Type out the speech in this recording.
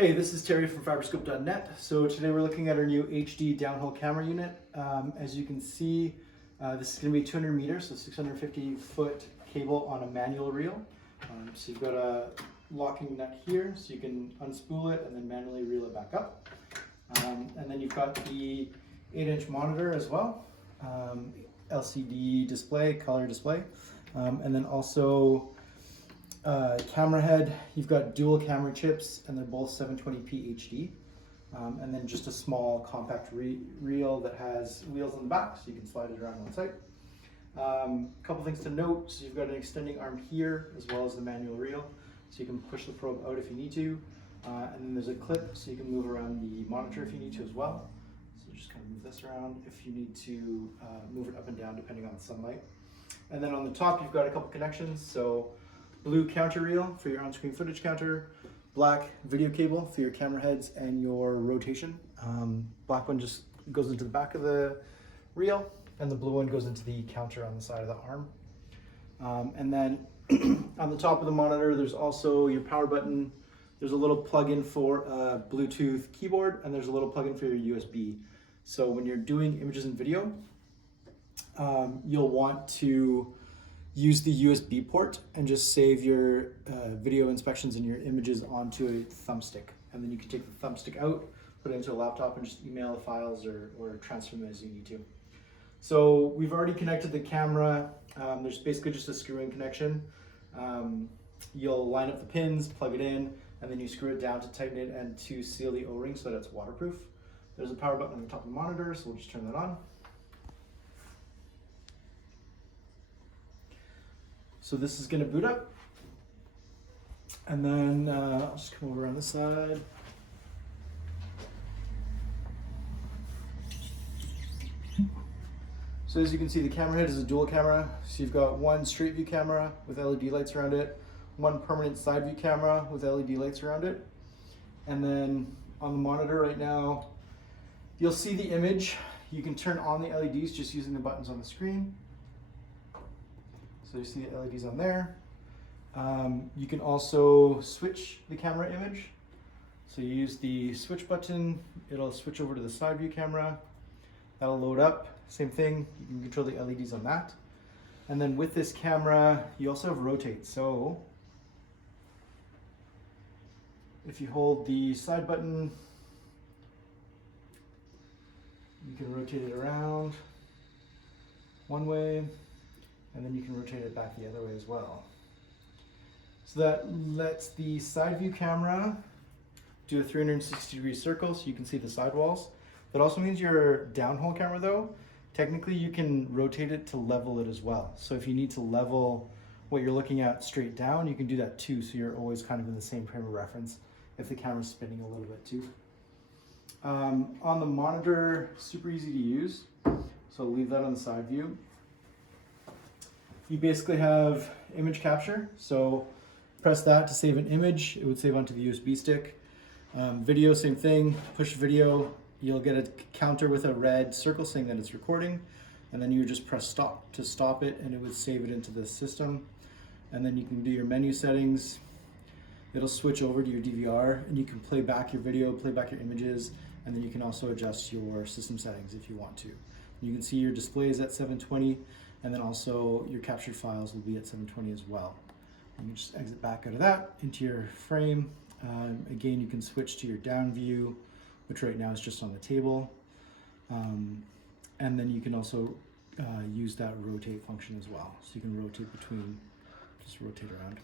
Hey, this is Terry from fiberscope.net. So today we're looking at our new HD downhole camera unit. As you can see, this is going to be 200 meters, so 650-foot cable on a manual reel. So you've got a locking nut here, so you can unspool it and then manually reel it back up. And then you've got the 8-inch monitor as well, LCD display, color display, and then also camera head. You've got dual camera chips and they're both 720p HD, and then just a small compact reel that has wheels on the back so you can slide it around on site. A couple things to note: so you've got an extending arm here as well as the manual reel, so you can push the probe out if you need to, and then there's a clip so you can move around the monitor if you need to as well. So just kind of move this around if you need to move it up and down depending on the sunlight. And then on the top you've got a couple connections, so blue counter reel for your on-screen footage counter, black video cable for your camera heads and your rotation. Black one just goes into the back of the reel, and the blue one goes into the counter on the side of the arm. And then on the top of the monitor, there's also your power button. There's a little plug-in for a Bluetooth keyboard, and there's a little plug-in for your USB. So when you're doing images and video, you'll want to use the USB port and just save your video inspections and your images onto a thumbstick. And then you can take the thumbstick out, put it into a laptop, and just email the files or transfer them as you need to. So we've already connected the camera. There's basically just a screw-in connection. You'll line up the pins, plug it in, and then you screw it down to tighten it and to seal the O-ring so that it's waterproof. There's a power button on the top of the monitor, so we'll just turn that on. So this is going to boot up, and then I'll just come over on this side. So as you can see, the camera head is a dual camera. So you've got one straight view camera with LED lights around it, one permanent side view camera with LED lights around it. And then on the monitor right now, you'll see the image. You can turn on the LEDs just using the buttons on the screen. So you see the LEDs on there. You can also switch the camera image. So you use the switch button, it'll switch over to the side view camera. That'll load up, same thing, you can control the LEDs on that. And then with this camera, you also have rotate. So if you hold the side button, you can rotate it around one way, and then you can rotate it back the other way as well. So that lets the side view camera do a 360-degree circle so you can see the sidewalls. That also means your downhole camera, though, technically you can rotate it to level it as well. So if you need to level what you're looking at straight down, you can do that too, so you're always kind of in the same frame of reference if the camera's spinning a little bit too. On the monitor, super easy to use, so I'll leave that on the side view. You basically have image capture, so press that to save an image. It would save onto the USB stick. Video, same thing, push video. You'll get a counter with a red circle saying that it's recording, and then you just press stop to stop it, and it would save it into the system. And then you can do your menu settings. It'll switch over to your DVR, and you can play back your video, play back your images, and then you can also adjust your system settings if you want to. You can see your display is at 720, and then also your captured files will be at 720 as well. And you just exit back out of that into your frame. Again, you can switch to your down view, which right now is just on the table. And then you can also use that rotate function as well. So you can rotate between, just rotate around.